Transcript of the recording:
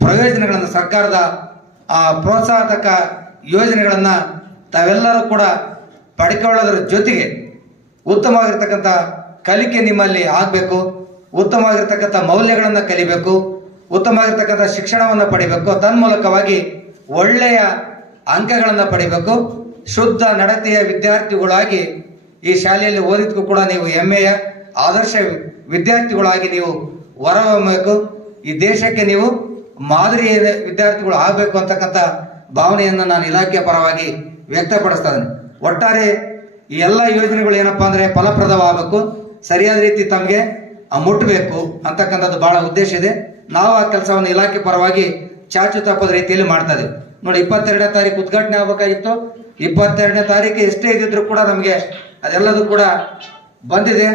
ಪ್ರಯೋಜನಗಳನ್ನು ಸರ್ಕಾರದ ಆ, ಪ್ರೋತ್ಸಾಹಕ ಯೋಜನೆಗಳನ್ನು ತಾವೆಲ್ಲರೂ ಕೂಡ ಪಡ್ಕೊಳ್ಳೋದ್ರ ಜೊತೆಗೆ ಉತ್ತಮವಾಗಿರ್ತಕ್ಕಂಥ ಕಲಿಕೆ ನಿಮ್ಮಲ್ಲಿ ಆಗಬೇಕು ಉತ್ತಮವಾಗಿರ್ತಕ್ಕಂಥ ಮೌಲ್ಯಗಳನ್ನು ಕಲಿಬೇಕು ಉತ್ತಮವಾಗಿರ್ತಕ್ಕಂಥ ಶಿಕ್ಷಣವನ್ನು ಪಡಿಬೇಕು ತನ್ಮೂಲಕವಾಗಿ ಒಳ್ಳೆಯ ಅಂಕಗಳನ್ನು ಪಡಿಬೇಕು. ಶುದ್ಧ ನಡತೆಯ ವಿದ್ಯಾರ್ಥಿಗಳಾಗಿ ಈ ಶಾಲೆಯಲ್ಲಿ ಓದಿದ್ಗೂ ಕೂಡ ನೀವು ಹೆಮ್ಮೆಯ ಆದರ್ಶ ವಿದ್ಯಾರ್ಥಿಗಳಾಗಿ ನೀವು ಹೊರಹೊಮ್ಮಬೇಕು ಈ ದೇಶಕ್ಕೆ ನೀವು ಮಾದರಿ ವಿದ್ಯಾರ್ಥಿಗಳು ಆಗಬೇಕು ಅಂತಕ್ಕಂಥ ಭಾವನೆಯನ್ನು ನಾನು ಇಲಾಖೆಯ ಪರವಾಗಿ ವ್ಯಕ್ತಪಡಿಸ್ತಾ ಇದ್ದೀನಿ. ಒಟ್ಟಾರೆ ಈ ಎಲ್ಲ ಯೋಜನೆಗಳು ಏನಪ್ಪಾ ಅಂದ್ರೆ ಫಲಪ್ರದವಾಗಬೇಕು, ಸರಿಯಾದ ರೀತಿ ತಮಗೆ ಮುಟ್ಟಬೇಕು ಅಂತಕ್ಕಂಥದ್ದು ಬಹಳ ಉದ್ದೇಶ ಇದೆ. ನಾವು ಆ ಕೆಲಸವನ್ನು ಇಲಾಖೆ ಪರವಾಗಿ ಚಾಚು ತಪ್ಪದ ರೀತಿಯಲ್ಲಿ ಮಾಡ್ತಾ ಇದ್ದೀವಿ. ನೋಡಿ, ಇಪ್ಪತ್ತೆರಡನೇ ತಾರೀಕು ಉದ್ಘಾಟನೆ ಆಗಬೇಕಾಗಿತ್ತು. ಇಪ್ಪತ್ತೆರಡನೇ ತಾರೀಕು ಎಷ್ಟೇ ಇದ್ದಿದ್ರು ಕೂಡ ನಮಗೆ ಅದೆಲ್ಲದೂ ಕೂಡ ಬಂದಿದೆ.